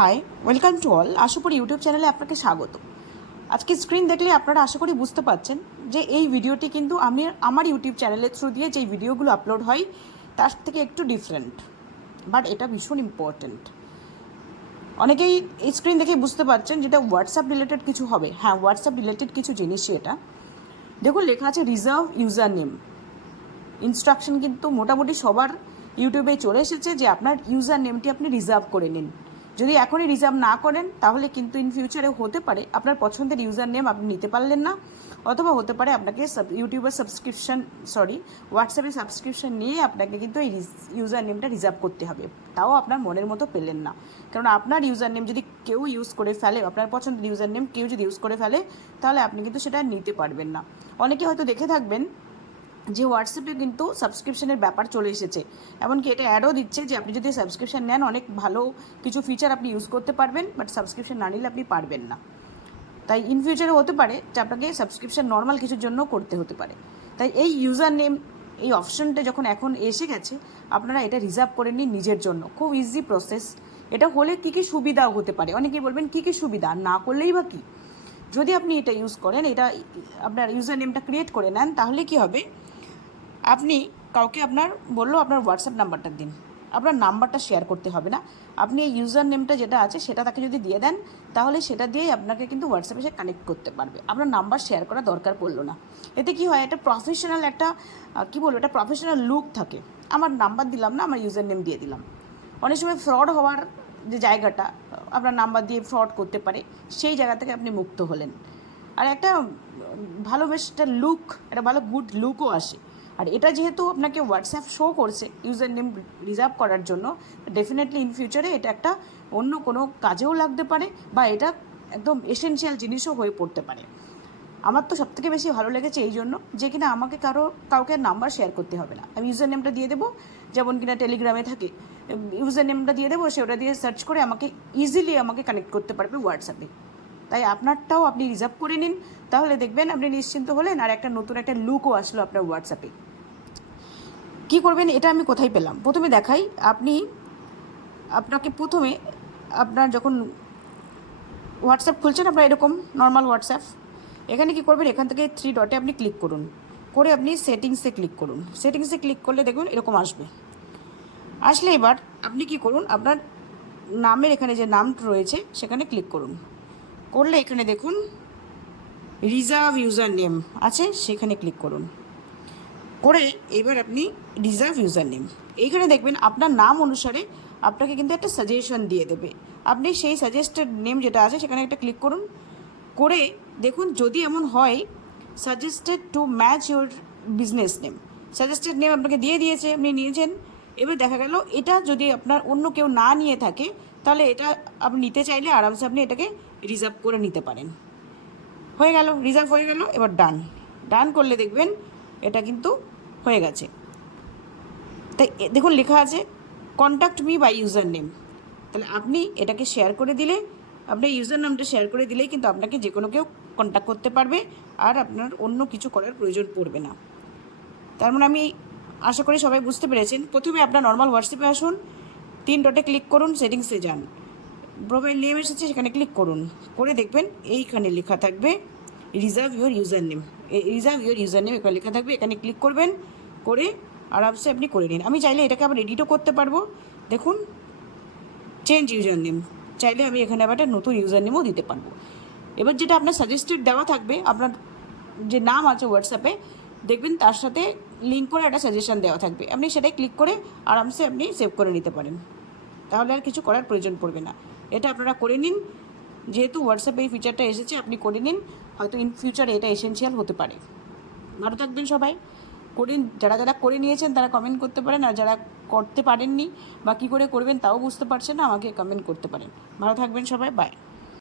High, welcome to all. আশা করি YouTube চ্যানেলে আপনাকে স্বাগত। আজকে স্ক্রিন দেখলে আপনারা আশা করি বুঝতে পারছেন যে এই ভিডিওটি কিন্তু আমি আমার ইউটিউব চ্যানেলের থ্রু দিয়ে যেই ভিডিওগুলো আপলোড হয় তার থেকে একটু ডিফারেন্ট, বাট এটা ভীষণ ইম্পর্ট্যান্ট। অনেকেই এই স্ক্রিন দেখে বুঝতে পারছেন যেটা হোয়াটসঅ্যাপ রিলেটেড কিছু হবে। হ্যাঁ, হোয়াটসঅ্যাপ রিলেটেড কিছু জিনিসই এটা। দেখুন, লেখা আছে রিজার্ভ ইউজার নেম। ইনস্ট্রাকশন কিন্তু মোটামুটি সবার ইউটিউবে চলে এসেছে যে আপনার ইউজার নেমটি আপনি রিজার্ভ করে নিন। যদি এখনই রিজার্ভ না করেন তাহলে কিন্তু ইন ফিউচারে হতে পারে আপনার পছন্দের ইউজার নেম আপনি নিতে পারলেন না, অথবা হতে পারে আপনাকে ইউটিউবের হোয়াটসঅ্যাপে সাবস্ক্রিপশন নিয়ে আপনাকে কিন্তু এই ইউজার নেমটা রিজার্ভ করতে হবে। তাও আপনার মনের মতো পেলেন না, কারণ আপনার ইউজার নেম যদি কেউ ইউজ করে ফেলে, আপনার পছন্দের ইউজার নেম কেউ যদি ইউজ করে ফেলে তাহলে আপনি কিন্তু সেটা নিতে পারবেন না। অনেকে হয়তো দেখে থাকবেন যে হোয়াটসঅ্যাপে কিন্তু সাবস্ক্রিপশনের ব্যাপার চলে এসেছে, এমনকি এটা অ্যাডও দিচ্ছে যে আপনি যদি সাবস্ক্রিপশন নেন অনেক ভালো কিছু ফিচার আপনি ইউজ করতে পারবেন, বাট সাবস্ক্রিপশন না নিলে আপনি পারবেন না। তাই ইন ফিউচারে হতে পারে যে আপনাকে সাবস্ক্রিপশন নর্মাল কিছুর জন্য করতে হতে পারে। তাই এই ইউজার নেম এই অপশনটা যখন এখন এসে গেছে, আপনারা এটা রিজার্ভ করে নিন নিজের জন্য। খুব ইজি প্রসেস। এটা হলে কী কী সুবিধাও হতে পারে, অনেকেই বলবেন কী কী সুবিধা, না করলেই বা কী। যদি আপনি এটা ইউজ করেন, এটা আপনার ইউজার নেমটা ক্রিয়েট করে নেন, তাহলে কী হবে, আপনি কাউকে আপনার বললো আপনার হোয়াটসঅ্যাপ নাম্বারটা দিন, আপনার নাম্বারটা শেয়ার করতে হবে না। আপনি এই ইউজার নেমটা যেটা আছে সেটা তাকে যদি দিয়ে দেন, তাহলে সেটা দিয়েই আপনাকে কিন্তু হোয়াটসঅ্যাপে সে কানেক্ট করতে পারবে। আপনার নাম্বার শেয়ার করা দরকার পড়লো না। এতে কি হয়, একটা প্রফেশনাল একটা প্রফেশনাল লুক থাকে। আমার নাম্বার দিলাম না, আমার ইউজার নেম দিয়ে দিলাম। অনেক সময় ফ্রড হওয়ার যে জায়গাটা, আপনার নাম্বার দিয়ে ফ্রড করতে পারে, সেই জায়গা থেকে আপনি মুক্ত হলেন। আর একটা ভালো বেশ একটা লুক, একটা ভালো গুড লুকও আসে। আর এটা যেহেতু আপনাকে হোয়াটসঅ্যাপ শো করছে ইউজার নেম রিজার্ভ করার জন্য, ডেফিনেটলি ইন ফিউচারে এটা একটা অন্য কোনো কাজেও লাগতে পারে, বা এটা একদম এসেনশিয়াল জিনিসও হয়ে পড়তে পারে। আমার তো সবথেকে বেশি ভালো লেগেছে এই জন্য যে কিনা আমাকে কাউকে নাম্বার শেয়ার করতে হবে না। আমি ইউজার নেমটা দিয়ে দেবো, যেমন কিনা টেলিগ্রামে থাকে, ইউজার নেমটা দিয়ে দেবো, সে ওটা দিয়ে সার্চ করে আমাকে ইজিলি কানেক্ট করতে পারবে হোয়াটসঅ্যাপে। তাই আপনারটাও আপনি রিজার্ভ করে নিন, তাহলে দেখবেন আপনি নিশ্চিন্ত হলেন, আর একটা নতুন একটা লুকও আসলো আপনার হোয়াটসঅ্যাপে। কী করবেন, এটা আমি কোথায় পেলাম, প্রথমে দেখাই। আপনাকে প্রথমে আপনার যখন হোয়াটসঅ্যাপ খুলছেন, আপনার এরকম নর্মাল হোয়াটসঅ্যাপ, এখানে কি করবেন, এখান থেকে 3 ডটে আপনি ক্লিক করুন, করে আপনি সেটিংসে ক্লিক করুন। সেটিংসে ক্লিক করলে দেখবেন এরকম আসবে। আসলে এবার আপনি কি করুন, আপনার নামের এখানে যে নামটা রয়েছে সেখানে ক্লিক করুন। করলে এখানে দেখুন রিজার্ভ ইউজার নেম আছে, সেখানে ক্লিক করুন। করে এবার আপনি রিজার্ভ ইউজার নেম, এইখানে দেখবেন আপনার নাম অনুসারে আপনাকে কিন্তু একটা সাজেশন দিয়ে দেবে। আপনি সেই সাজেস্টেড নেম যেটা আছে সেখানে একটা ক্লিক করুন। করে দেখুন যদি এমন হয় suggested two match your business name, suggested name আপনাকে দিয়ে দিয়েছে, আপনি নিয়েছেন। এবার দেখা গেল এটা যদি আপনার অন্য কেউ না নিয়ে থাকে, তাহলে এটা আপনি নিতে চাইলে আরামসে আপনি এটাকে রিজার্ভ করে নিতে পারেন। হয়ে গেল, রিজার্ভ হয়ে গেল। এবার ডান করলে দেখবেন এটা কিন্তু হয়ে গেছে। তাই দেখুন লেখা আছে contact me by user name. তাহলে আপনি এটাকে শেয়ার করে দিলে, আপনার ইউজার নামটা শেয়ার করে দিলেই কিন্তু আপনাকে যে কোনো কেউ কন্ট্যাক্ট করতে পারবে, আর আপনার অন্য কিছু করার প্রয়োজন পড়বে না। তার মানে আমি আশা করি সবাই বুঝতে পেরেছেন। প্রথমে আপনার নর্মাল হোয়াটসঅ্যাপে আসুন, 3 ডটে ক্লিক করুন, সেটিংসে যান, প্রোফাইল নেম এসেছে সেখানে ক্লিক করুন। করে দেখবেন এইখানে লেখা থাকবে রিজার্ভ ইউর ইউজার নেম। এখানে লেখা থাকবে, এখানে ক্লিক করবেন, করে আরামসে আপনি করে নিন। আমি চাইলে এটাকে আবার এডিটও করতে পারবো। দেখুন চেঞ্জ ইউজার নেম, চাইলে আমি এখানে আবার একটা নতুন ইউজার নেমও দিতে পারবো। এবার যেটা আপনার সাজেস্টেড দেওয়া থাকবে, আপনার যে নাম আছে হোয়াটসঅ্যাপে, দেখবেন তার সাথে লিঙ্ক করে একটা সাজেশন দেওয়া থাকবে, আপনি সেটাই ক্লিক করে আরামসে আপনি সেভ করে নিতে পারেন। তাহলে আর কিছু করার প্রয়োজন পড়বে না। এটা আপনারা করে নিন, যেহেতু হোয়াটসঅ্যাপে এই ফিচারটা এসেছে আপনি করে নিন, হয়তো ইন ফিউচারে এটা এসেনশিয়াল হতে পারে। ভালো থাকবেন সবাই। যারা করে নিয়েছেন তারা কমেন্ট করতে পারেন, আর যারা করতে পারেননি বা কী করে করবেন তাও বুঝতে পারছেন না, আমাকে কমেন্ট করতে পারেন। ভালো থাকবেন সবাই, বাই।